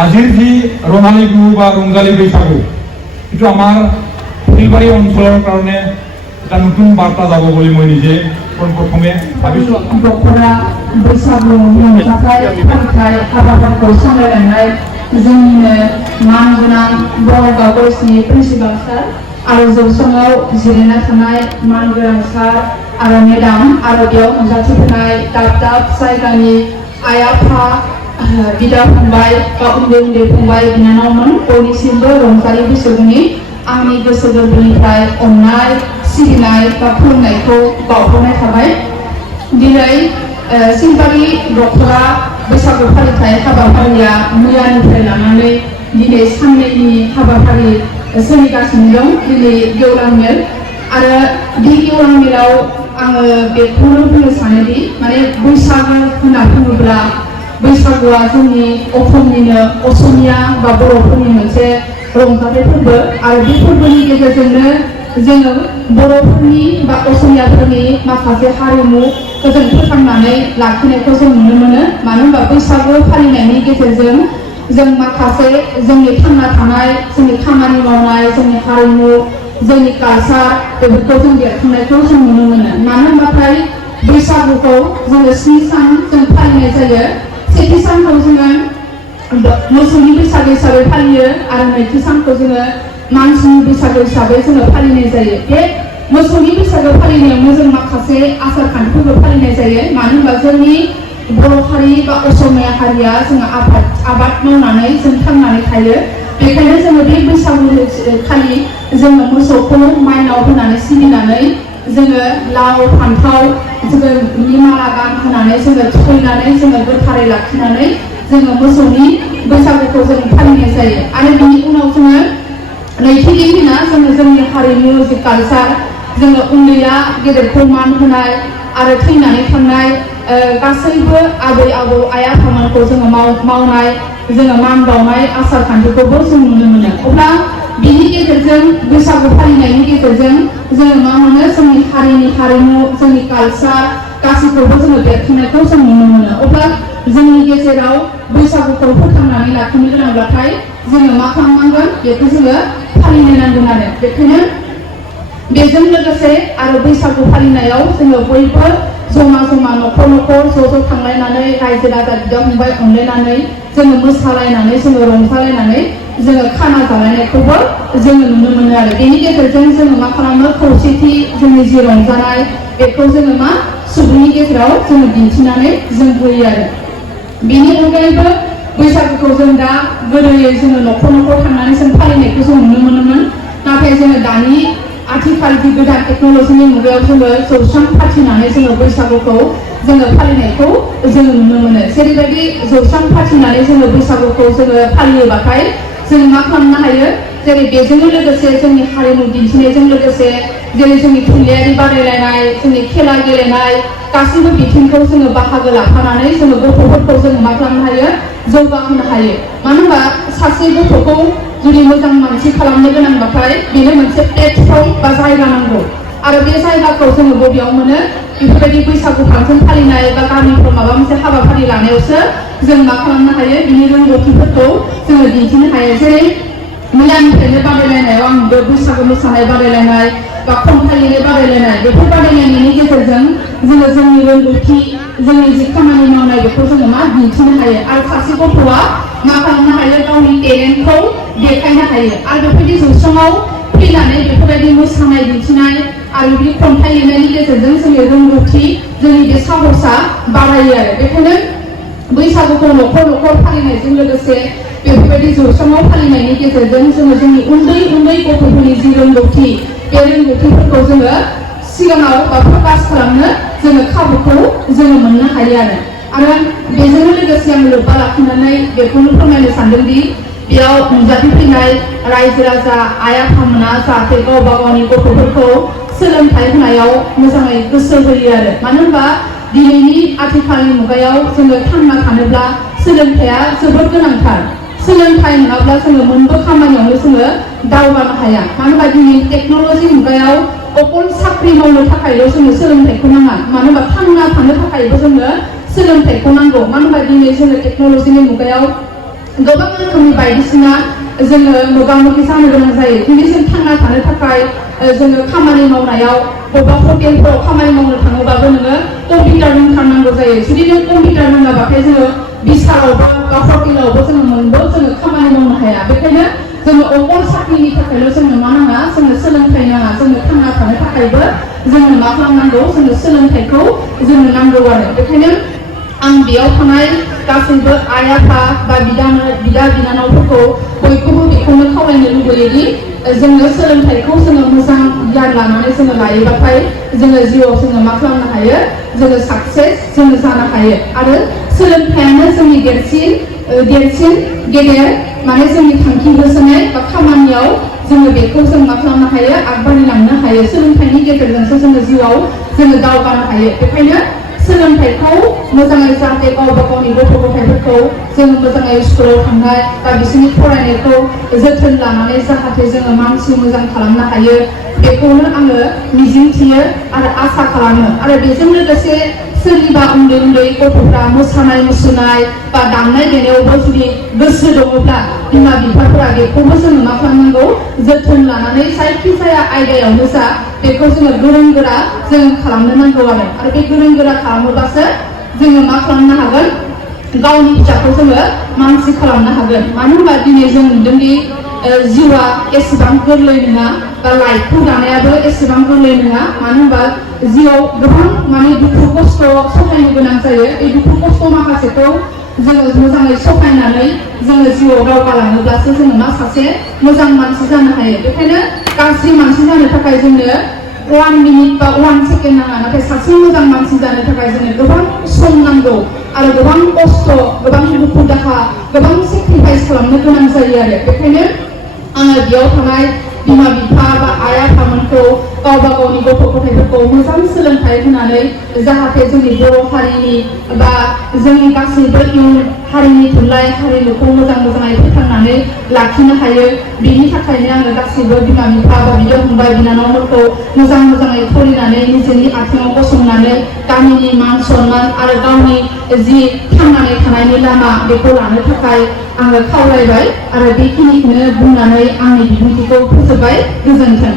আজিৰ যি ৰঙালী বিহু বা ৰংজালী বৈশাগু এইটো আমাৰ ফিলবাৰী অঞ্চলৰ কাৰণে এটা নতুন বাৰ্তা যাব বুলি মই নিজে প্ৰথমে ভাবিছোঁ। दख'ना बैसागु रंजाथाइ फालिथाइ हाबाफारिखौ सामलायलांनाय जोंनिनो मानगोनां बर' गावसनि प्रिन्सिपाल सार आरो जौसाङाव जिरायना थानाय मानगोनां सार आरो मेडाम आरो बेयाव नुजाथिफैनाय दाब दाब जायगानि आइ आफा बिदा फंबाय बा उन्दै उन्दै फंबाय बिनानावमोन बयनिसिमबो रंजालि बैसागुनि आंनि गोसो गोरबोनिफ्राय अननाय सिबिनाय बा खुलुमनायखौ बावहरनाय थाबाय। दिनै सिलबारि दख'ना बैसागु फालिथाइ हाबाफारिया मैयानिफ्राय लानानै दिनै साननैनि हाबाफारि सोलिगासिनो दं। दिनै गेवलां मेल आरो बे गेवलां मेलाव आङो बेखौनो बुंनो सानोदि माने बैसागु होनना बुङोब्ला बैसागुआ जोंनि असमनिनो असमिया बा बर'फोरनि मोनसे रंजाथाइ फोरबो आरो बे फोरबोनि गेजेरजोंनो जोङो बर'फोरनि बा असमियाफोरनि माखासे हारिमुखौ जों फोथांनानै लाखिनायखौ जों नुनो मोनो। मानो होनबा बैसागु फालिनायनि गेजेरजों जों माखासे जोंनि थांना थानाय जोंनि खामानि मावनाय जोंनि हारिमु जोंनि कालचार बेफोरखौ जों बेरखांनायखौ जों नुनो मोनो। मानो होनबाथाय बैसागुखौ जोङो 7 सान जों फालिनाय जायो। सेथि सानखौ जोङो मोसौनि बैसागु हिसाबै फालियो आरो नैथि सानखौ जोङो मानसिनि बैसागु हिसाबै जोङो फालिनाय जायो। बे मोसौनि बैसागु फालिनायावनो जों माखासे आसार खान्थिफोरखौ फालिनाय जायो। मानो होनबा जोंनि बर' हारि बा असमिया हारिया जोङो आबाद मावनानै जों थांनानै थायो। बेखायनो जोङो बे बैसागु खालि जोङो मोसौखौ माइनाव होनानै सिबिनानै जोङो लाव फान्थाव जोङो माला गानहोनानै जोङो थुखैनानै जोङो गोथारै लाखिनानै जोङो मोसौनि बैसागुखौ जों फालिनाय जायो। आरो बिनि उनाव जोङो नैथि दिना जोङो जोंनि हारिमु जि कालचार जोङो उन्दैया गेदेरखौ मान होनाय आरो थैनानै थांनाय गासैबो आबै आबौ आइ आफामोनखौ जोङो मावनाय जोङो मान बावनाय आसार खान्थिखौबो जों नुनो मोनो। अब्ला बिनि गेजेरजों बैसागु फालिनायनि गेजेरजों जोङो मा मोनो जोंनि हारिनि हारिमु जोंनि कालचार गासैखौबो जोङो बेरखांनायखौ जों नुनो मोनो। अब्ला जोंनि गेजेराव बैसागुखौ फोथांनानै लाखिनो गोनांब्लाथाय जोङो मा खालामनांगोन बेखौ जोङो फालिनो नांगोन आरो बेखायनो बेजों लोगोसे आरो बैसागु फालिनायाव जोङो बयबो जमा जमा न'खर न'खर ज' थांलायनानै रायजो राजा बिदा फंबाय अनलायनानै जोङो मोसालायनानै जोङो रंजालायनानै जोङो खाना जालायनायखौबो जोङो नुनो मोनो आरो बेनि गेजेरजों जोङो मा खालामो खौसेथि जोंनि जि रंजानाय बेखौ जोङो मा सुबुंनि गेजेराव जोङो दिन्थिनानै जों होयो आरो बेनि अनगायैबो बैसागुखौ जों दा गोदोयै जोङो न'खर न'खर थांनानै जों फालिनायखौ जों नुनो मोनोमोन। नाथाय जोङो दानि आथिखाल जि गोदान टेक्न'लजिनि मुगायाव जोङो जौस्रां फाथिनानै जोङो बैसागुखौ जोङो फालिनायखौ जोङो नुनो मोनो। जेरैबायदि जौस्रां फाथिनानै जोङो बैसागुखौ जोङो फालियोबाथाय जों मा खालामनो हायो जेरै बेजोंनो लोगोसे जोंनि हारिमु दिन्थिनायजों लोगोसे जेरै जोंनि थुनलाइयारि बादायलायनाय जोंनि खेला गेलेनाय गासैबो बिथिंखौ जोङो बाहागो लाफानानै जोङो गथ'फोरखौ जोङो मा खालामनो हायो जौगाहोनो हायो। मानो होनबा सासे गथ'खौ जुदि मोजां मानसि खालामनो गोनांबाथाय बेनो मोनसे प्लेटफर्म बा जायगा नांगौ आरो बे जायगाखौ जोङो बबेयाव मोनो बेफोरबायदि बैसागु फांसन फालिनाय बा गामिफ्राव माबा मोनसे हाबाफारि लानायावसो जों मा खालामनो हायो बिनि रोंगौथिफोरखौ जोङो दिन्थिनो हायो। जेरै मैयानिफ्रायनो बादायलायनायाव आं बे बैसागु मोसानाय बादायलायनाय बा खन्थाइ लिरनाय बादायलायनाय बेफोर बादायलायनायनि गेजेरजों जोङो जोंनि रोंगौथि जोंनि जि खामानि मावनाय बेखौ जोङो मा दिन्थिनो हायो आरो सासे गथ'आ मा खालामनो हायो गावनि टेलेन्टखौ देखायनो हायो आरो बेफोरबायदि जौस्राङाव फैनानै बेफोरबायदि मोसानाय दिन्थिनाय आरो बे खन्थाइ लिरनायनि गेजेरजों जोंनि रोंगौथि जोंनि बे साहसआ बारायो आरो बेखायनो बैसागुखौ न'खर न'खर फालिनायजों लोगोसे बेफोरबायदि जौस्राङाव फालिनायनि गेजेरजों जोङो जोंनि उन्दै उन्दै गथ'फोरनि जि रोंगौथि बे रोंगौथिफोरखौ जोङो सिगाङाव बा प्रकाश खालामनो जोङो खाबुखौ जोङो मोननो हायो आरो बेजोंनो लोगोसे आं लोब्बा लाखिनानै बेखौनो फोरमायनो सानदोंदि बेयाव नुजाथिफैनाय रायजो राजा आइ आफामोना जाहाथे गावबा गावनि गथ'फोरखौ सोलोंथाइ होनायाव मोजाङै गोसो होयो आरो मानो होनबा दिनैनि आथिखालनि मुगायाव जोङो थांना थानोब्ला सोलोंथाइया जोबोद गोनांथार। सोलोंथाइ नङाब्ला जोङो मोनबो खामानियावनो जोङो दावगानो हाया। मानो होनबा दिनै टेक्न'लजि मुगायाव अकल साख्रि मावनो थाखायल' जोङो सोलोंथाइखौ नाङा मानो होनबा थांना थानो थाखायबो जोङो सोलोंथाइखौ नांगौ। मानो होनबा दिनै जोङो टेक्न'लजिनि मुगायाव गोबां रोखोमनि बायदिसिना जोङो मोगा मोगि जानो गोनां जायो जुदि जों थांना थानो थाखाय जोङो खामानि मावनायाव बबेबा हटेलफोराव खामानि मावनो थाङोबाबो नोङो कम्पिउटार रोंथारनांगौ जायो जुदि नों कम्पिउटार रोङाबाथाय जोङो बिसारावबो बा हटेलावबो जोङो मोनबो जोङो खामानि मावनो हाया बेखायनो जोङो अकल साख्रिनि थाखायल' जोंनो मा नाङा जोंनो सोलोंथाइ नाङा जोंनो थांना थानो थाखायबो जोंनो मा खालामनांगौ जोंनो सोलोंथाइखौ जोंनो नांगौ आरो बेखायनो आं बेयाव थानाय गासैबो आइ आफा बा बिदा बिनानावफोरखौ बयखौबो बेखौनो खावलायनो लुबैयोदि जोङो सोलोंथाइखौ जोङो मोजां गियान लानानै जोङो लायोबाथाय जोङो जिउआव जोङो मा खालामनो हायो जोङो साक्सेस जोङो जानो हायो आरो सोलोंथाइयानो जोंनि देरसिन गेदेर माने जोंनि थांखि होसोनाय बा खामानियाव जोङो बेखौ जों मा खालामनो हायो आगबारिलांनो हायो सोलोंथाइनि गेजेरजोंसो जोङो जिउआव जोङो दावगानो हायो बेखायनो सोलोंथाइखौ मोजाङै जाहाथे गावबा गावनि गथ' गथायफोरखौ जोङो मोजाङै स्कुलाव थांनाय बा बिसोरनि फरायनायखौ जोथोन लानानै जाहाथे जोङो मानसि मोजां खालामनो हायो बेखौनो आङो मिजिंथियो आरो आसा खालामो आरो बेजों लोगोसे सोरनिबा उन्दै उन्दै गथ'फ्रा मोसानाय मुसुरनाय बा दामनाय देनायावबो जुदि गोसो दङब्ला बिमा बिफाफोरा बेखौबो जोङो मा खालामनांगौ जोथोन लानानै जायखिजाया आयदायावनो जा बेखौ जोङो गोरों गोरा जों खालामनो नांगौ आरो बे गोरों गोरा खालामोबासो जोङो मा खालामनो हागोन गावनि फिसाखौ जोङो मानसि खालामनो हागोन मानो होनबा दिनै जों नुदोंदि जिउआ एसेबां गोरलै नङा बा लाइफखौ दानायाबो एसेबां गोरलै नङा मानो होनबा जिउआव गोबां माने दुखु खस्थ' सहायनो गोनां जायो बे दुखु खस्थ' माखासेखौ जोङो मोजाङै सहायनानै जोङो जिउआव दावगालाङोब्लासो जोङो मा सासे मोजां मानसि जानो हायो बेखायनो गाज्रि मानसि जानो थाखाय जोंनो 1 मिनिट बा 1 सेकेन्ड नाङा नाथाय सासे मोजां मानसि जानो थाखाय जोंनो गोबां सम नांगौ आरो गोबां खस्थ' गोबां दुखु दाहा गोबां सेक्रिफाइस खालामनो गोनां जायो आरो बेखायनो आङो बेयाव थानाय बिमा बिफा बा आइ आफामोनखौ गावबा गावनि गथ' गथायफोरखौ मोजां सोलोंथाइ होनानै जाहाथे जोंनि बर' हारिनि बा जोंनि गासैबो इयुन हारिनि थुनलाइ हारिमुखौ मोजाङै फोथांनानै लाखिनो हायो बेनि थाखायनो आङो गासैबो बिमा बिफा बा बिदा फंबाय बिनानावफोरखौ मोजाङै फरायनानै निजेनि आथिङाव गसंनानै गामिनि मान सनमान आरो गावनि जि थांनानै थानायनि लामा बेखौ लानो थाखाय आङो खावलायबाय आरो बेखिनिखौनो बुंनानै आंनि बिबुंथिखौ फोजोबबाय गोजोन्थों।